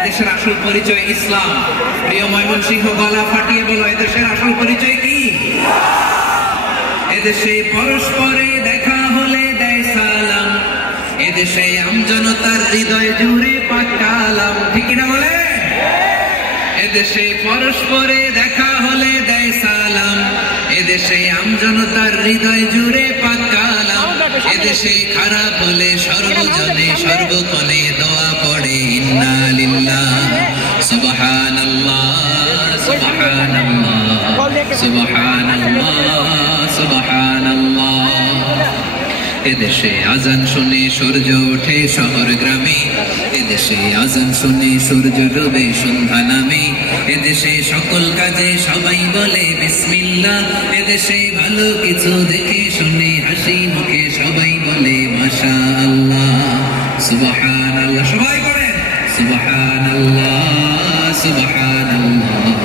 এদেশের আসল পরিচয় ইসলাম। প্রিয় ময়মনসিংহ, গলা ফাটিয়ে বলো, এদেশের আসল পরিচয় কি? এদেশে পরস্পরে দেখা হলে দেয় সালাম, এদেশে আমজনতার হৃদয় জুড়ে পাক কালাম। ঠিক কিনা বলে? এদেশে পরস্পরে দেখা হলে দেয় সালাম, এদেশে আমজনতার হৃদয় জুড়ে পাক কালাম। এদেশে খারাপ হলে সর্বজনে সর্বক্ষণে দোয়া পড়ে ইন্না লিল্লাহ সুবহানাল্লাহ সুবহানাল্লাহ সুবহানাল্লাহ সুবহানাল্লাহ। এদেশে আজান শুনে সূর্য ওঠে শহর গ্রামে, এদেশে আজান শুনে সূর্য ডুবে সন্ধ্যা নামে। এদেশে সকল কাজে সবাই বলে বিসমিল্লাহ, এদেশে ভালো কিছু দেখে শুনে হাসি মুখে সবাই বলে মাশাআল্লাহ সুবহানাল্লাহ। সবাই বলেন সুবহানাল্লাহ সুবহানাল্লাহ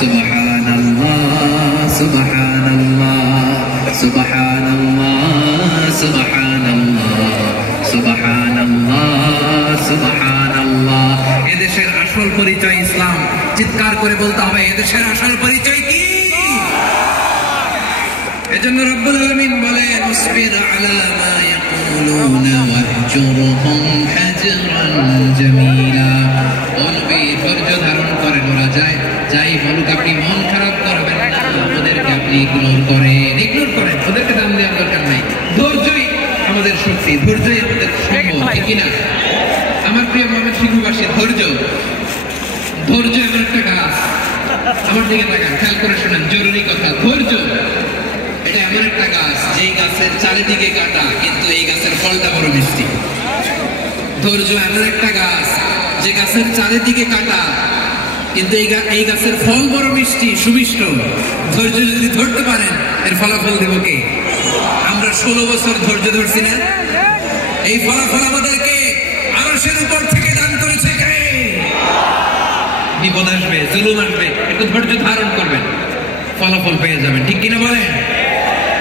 সুবহানাল্লাহ সুবহানাল্লাহ সুবহানাল্লাহ সুবহানাল্লাহ সুবহানাল্লাহ সুবহানাল্লাহ। এদেশের আসল পরিচয় ইসলাম। চিৎকার করে বলতে হবে, এদেশের আসল পরিচয় কি? এজন্য রব্বুল আলামিন বলেন উসবির আলা মা ইয়াকুলুনা ওয়াহজুরহুম হাজরান জামিলা। বলবি ধৈর্য ধারণ করেন, ওরা যাই বলুক আপনি মন খারাপ করবেন না, ওদেরকে আপনি ইগনোর করেন, ওদেরকে দাম দেওয়ার দরকার নাই। ধৈর্যই আমাদের শক্তি, ধৈর্যই আমাদের সম্বল। ঠিক কিনা? আমার প্রিয় ময়মনসিংহবাসী, ধৈর্য এমন একটা গাছ। আমার দিকে তাকান, খেয়াল করে শোনেন, জরুরি কথা। ধৈর্য এটা এমন একটা গাছ, যেই গাছের চারিদিকে কাটা, কিন্তু এই গাছের ফলটা বড় মিষ্টি। ধৈর্য এমন একটা গাছ, যে গাছের চারিদিকে কাটা, কিন্তু এই গাছের ফল বড় মিষ্টি, সুমিষ্ট। ধৈর্য যদি ধরতে পারেন, এর ফলাফল দেব কে? আমরা 16 বছর ধৈর্য ধরছি না? এই ফলাফল আমাদেরকে আরশের উপর থেকে দান করেছে কে? বিপদ আসবে, জুলুম আসবে, একটু ধৈর্য ধারণ করবেন, ফলাফল পেয়ে যাবেন। ঠিক কিনা বলেন?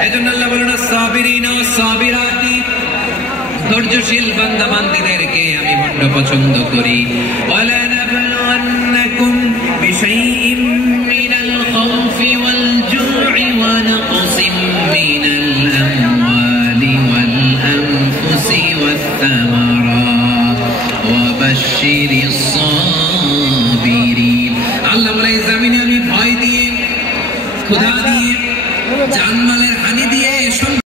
এজন্য আল্লাহ বলেন সাবিরিনা সাবিরাতি, ধৈর্যশীল বান্দা বান্দীদেরকে আমি বড় পছন্দ করি। ওয়ালা নাবলুওয়ান্নাকুম বিশাইইম মিনাল খাউফি ওয়াল জু'i ওয়া নাকসিম মিনাল আমওয়ালি ওয়াল আনফুসি ওয়াত তামারাত ওয়া বাশশিরি